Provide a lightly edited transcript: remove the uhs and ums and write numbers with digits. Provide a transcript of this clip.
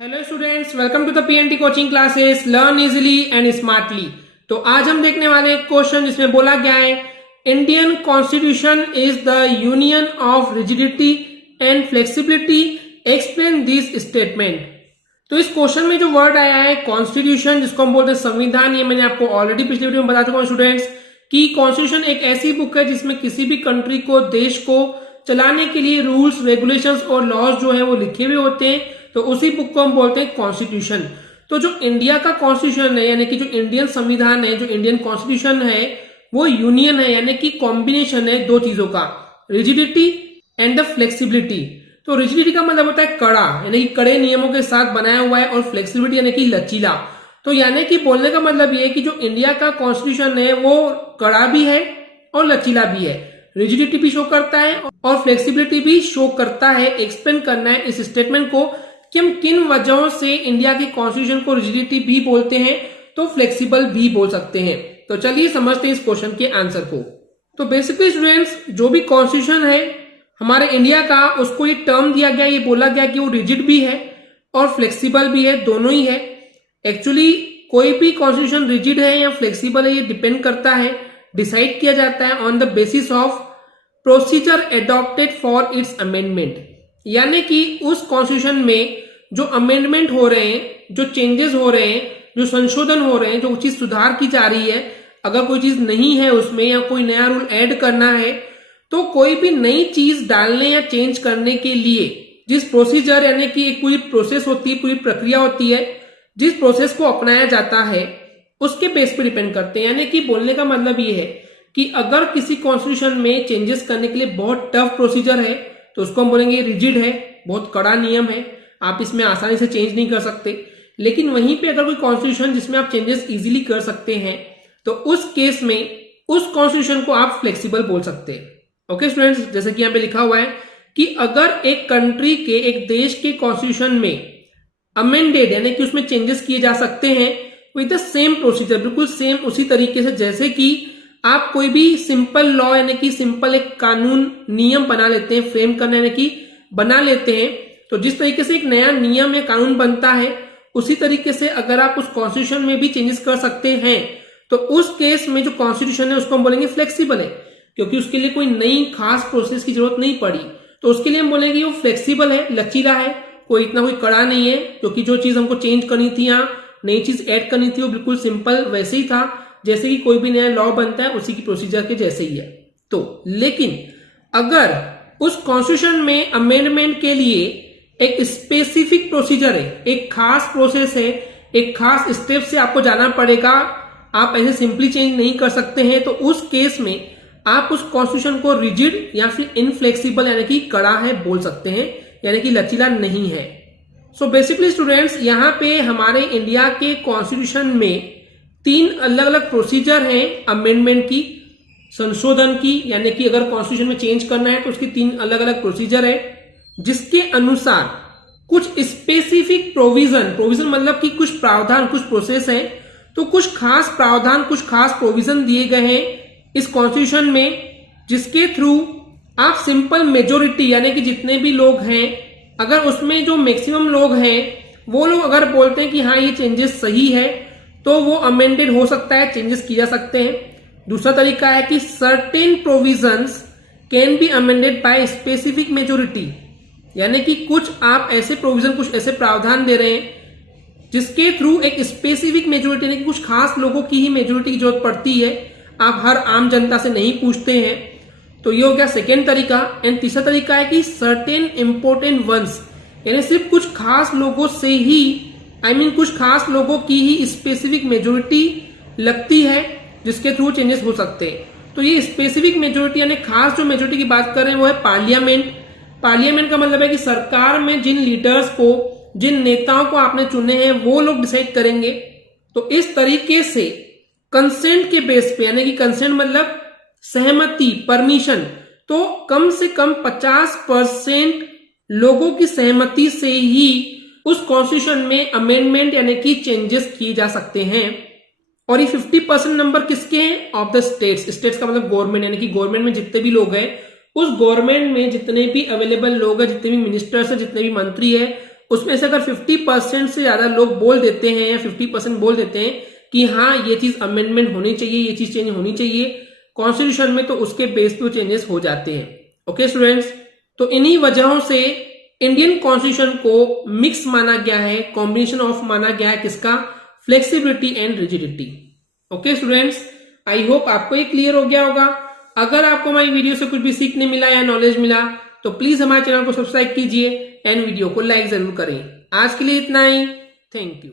Hello students, welcome to the PNT coaching classes learn easily and smartly. तो आज हम देखने वाले एक क्वेश्चन जिसमें बोला गया है Indian constitution is the union of rigidity and flexibility, explain this statement. तो इस क्वेश्चन में जो वर्ड आया है कॉन्स्टिट्यूशन, जिसको हम बोलते हैं संविधान, ये मैंने आपको ऑलरेडी पिछले वीडियो में बता चुका हूं स्टूडेंट्स कि कॉन्स्टिट्यूशन एक ऐसी बुक है जिसमें किसी भी कंट्री को, देश को चलाने के लिए रूल्स, रेगुलेशंस और लॉज जो है वो लिखे हुए होते हैं। तो उसी बुक को हम बोलते हैं कॉन्स्टिट्यूशन। तो जो इंडिया का कॉन्स्टिट्यूशन है, यानी कि जो इंडियन संविधान है, जो इंडियन कॉन्स्टिट्यूशन है, वो यूनियन है, यानी कि कॉम्बिनेशन है दो चीजों का, रिजिडिटी एंड द फ्लेक्सिबिलिटी। तो रिजिडिटी का मतलब होता है कड़ा, यानी कि कड़े नियमों के साथ बनाया हुआ है, और फ्लेक्सिबिलिटी यानी कि लचीला। तो यानी कि बोलने का मतलब ये है कि जो इंडिया का कॉन्स्टिट्यूशन है वो कड़ा भी है और लचीला भी है, रिजिडिटी भी शो करता है और फ्लेक्सिबिलिटी भी शो करता है। एक्सप्लेन करना है इस स्टेटमेंट को कि हम किन वजहों से इंडिया के कॉन्स्टिट्यूशन को रिजिडिटी भी बोलते हैं तो फ्लेक्सिबल भी बोल सकते हैं। तो चलिए समझते हैं इस क्वेश्चन के आंसर को। तो बेसिकली स्टूडेंट्स, जो भी कॉन्स्टिट्यूशन है हमारे इंडिया का, उसको एक टर्म दिया गया, ये बोला गया कि वो रिजिड भी है और फ्लेक्सिबल भी है, दोनों ही है। एक्चुअली कोई भी कॉन्स्टिट्यूशन रिजिड है या फ्लेक्सिबल है ये डिपेंड करता है, डिसाइड किया जाता है on the basis of procedure adopted for its amendment. यानी कि उस कॉन्स्टिट्यूशन में जो अमेंडमेंट हो रहे हैं, जो चेंजेस हो रहे हैं, जो संशोधन हो रहे हैं, जो चीज सुधार की जा रही है, अगर कोई चीज नहीं है उसमें या कोई नया रूल ऐड करना है, तो कोई भी नई चीज डालने या चेंज करने के लिए जिस प्रोसीजर, यानी कि एक पूरी प्रोसेस होती है, पूरी प्रक्रिया होती है, जिस प्रोसेस को अपनाया जाता है उसके बेस पे डिपेंड करते हैं। यानी कि बोलने का मतलब ये है कि अगर किसी कॉन्स्टिट्यूशन में चेंजेस करने के लिए बहुत टफ प्रोसीजर है तो उसको हम बोलेंगे रिजिड है, बहुत कड़ा नियम है, आप इसमें आसानी से चेंज नहीं कर सकते। लेकिन वहीं पे अगर कोई कॉन्स्टिट्यूशन जिसमें आप चेंजेस इजीली कर सकते हैं तो उस केस में उस कॉन्स्टिट्यूशन को आप फ्लेक्सिबल बोल सकते हैं। ओके स्टूडेंट्स, जैसे कि यहाँ पे लिखा हुआ है कि अगर एक कंट्री के, एक देश के कॉन्स्टिट्यूशन में अमेंडेड यानी कि उसमें चेंजेस किए जा सकते हैं विद द सेम प्रोसीजर, बिल्कुल सेम उसी तरीके से जैसे कि आप कोई भी सिंपल लॉ यानी कि सिंपल एक कानून, नियम बना लेते हैं, फ्रेम करना यानी कि बना लेते हैं। तो जिस तरीके से एक नया नियम या कानून बनता है उसी तरीके से अगर आप उस कॉन्स्टिट्यूशन में भी चेंजेस कर सकते हैं तो उस केस में जो कॉन्स्टिट्यूशन है उसको हम बोलेंगे फ्लेक्सिबल है, क्योंकि उसके लिए कोई नई खास प्रोसेस की जरूरत नहीं पड़ी। तो उसके लिए हम बोलेंगे वो फ्लेक्सिबल है, लचीला है, कोई इतना कोई कड़ा नहीं है, क्योंकि जो चीज हमको चेंज करनी थी या नई चीज ऐड करनी थी वो बिल्कुल सिंपल वैसे ही था जैसे कि कोई भी नया लॉ बनता है उसी की प्रोसीजर के जैसे ही है। तो लेकिन अगर उस कॉन्स्टिट्यूशन में अमेंडमेंट के लिए एक स्पेसिफिक प्रोसीजर है, एक खास प्रोसेस है, एक खास स्टेप से आपको जाना पड़ेगा, आप ऐसे सिंपली चेंज नहीं कर सकते हैं, तो उस केस में आप उस कॉन्स्टिट्यूशन को रिजिड या फिर इनफ्लेक्सिबल यानी कि कड़ा है बोल सकते हैं, यानी कि लचीला नहीं है। सो बेसिकली स्टूडेंट्स, यहाँ पे हमारे इंडिया के कॉन्स्टिट्यूशन में 3 अलग अलग प्रोसीजर हैं अमेंडमेंट की, संशोधन की, यानी कि अगर कॉन्स्टिट्यूशन में चेंज करना है तो उसकी 3 अलग अलग प्रोसीजर है, जिसके अनुसार कुछ स्पेसिफिक प्रोविजन मतलब कि कुछ प्रावधान, कुछ प्रोसेस है, तो कुछ खास प्रावधान, कुछ खास प्रोविजन दिए गए हैं इस कॉन्स्टिट्यूशन में, जिसके थ्रू आप सिंपल मेजोरिटी यानी कि जितने भी लोग हैं, अगर उसमें जो मैक्सिमम लोग हैं वो लोग अगर बोलते हैं कि हाँ ये चेंजेस सही है तो वो अमेंडेड हो सकता है, चेंजेस किए जा सकते हैं। दूसरा तरीका है कि certain provisions can be amended by specific majority, यानी कि कुछ आप ऐसे प्रोविजन, कुछ ऐसे प्रावधान दे रहे हैं जिसके थ्रू एक स्पेसिफिक मेजोरिटी यानी कि कुछ खास लोगों की ही मेजोरिटी की जरूरत पड़ती है, आप हर आम जनता से नहीं पूछते हैं। तो ये हो गया सेकेंड तरीका। एंड तीसरा तरीका है कि सर्टेन इंपोर्टेंट वंस, यानी सिर्फ कुछ खास लोगों से ही, कुछ खास लोगों की ही स्पेसिफिक मेजोरिटी लगती है जिसके थ्रू चेंजेस हो सकते हैं। तो ये स्पेसिफिक मेजोरिटी यानी खास जो मेजोरिटी की बात कर रहे हैं वो है पार्लियामेंट। पार्लियामेंट का मतलब है कि सरकार में जिन लीडर्स को, जिन नेताओं को आपने चुने हैं वो लोग डिसाइड करेंगे। तो इस तरीके से कंसेंट के बेस पे, यानी कि कंसेंट मतलब सहमति, परमिशन, तो कम से कम 50% लोगों की सहमति से ही उस कॉन्स्टिट्यूशन में अमेंडमेंट यानी कि चेंजेस किए जा सकते हैं। और ये 50% नंबर किसके हैं? Of the states. स्टेट्स का मतलब गवर्नमेंट, यानी कि गवर्नमेंट में जितने भी लोग हैं, उस गवर्नमेंट में जितने भी अवेलेबल लोग हैं, जितने भी मिनिस्टर्स हैं, जितने भी मंत्री है, उसमें से अगर 50% से ज्यादा लोग बोल देते हैं या 50% बोल देते हैं कि हाँ ये चीज अमेंडमेंट होनी चाहिए, ये चीज चेंज होनी चाहिए कॉन्स्टिट्यूशन में, तो उसके बेस पे चेंजेस हो जाते हैं। ओके स्टूडेंट्स, तो इन्हीं वजहों से इंडियन कॉन्स्टिट्यूशन को मिक्स माना गया है, कॉम्बिनेशन ऑफ माना गया है, किसका? Flexibility and rigidity. Okay students, I hope आपको ये क्लियर हो गया होगा। अगर आपको हमारी वीडियो से कुछ भी सीखने मिला या नॉलेज मिला तो प्लीज हमारे चैनल को सब्सक्राइब कीजिए एंड वीडियो को लाइक जरूर करें। आज के लिए इतना ही, थैंक यू।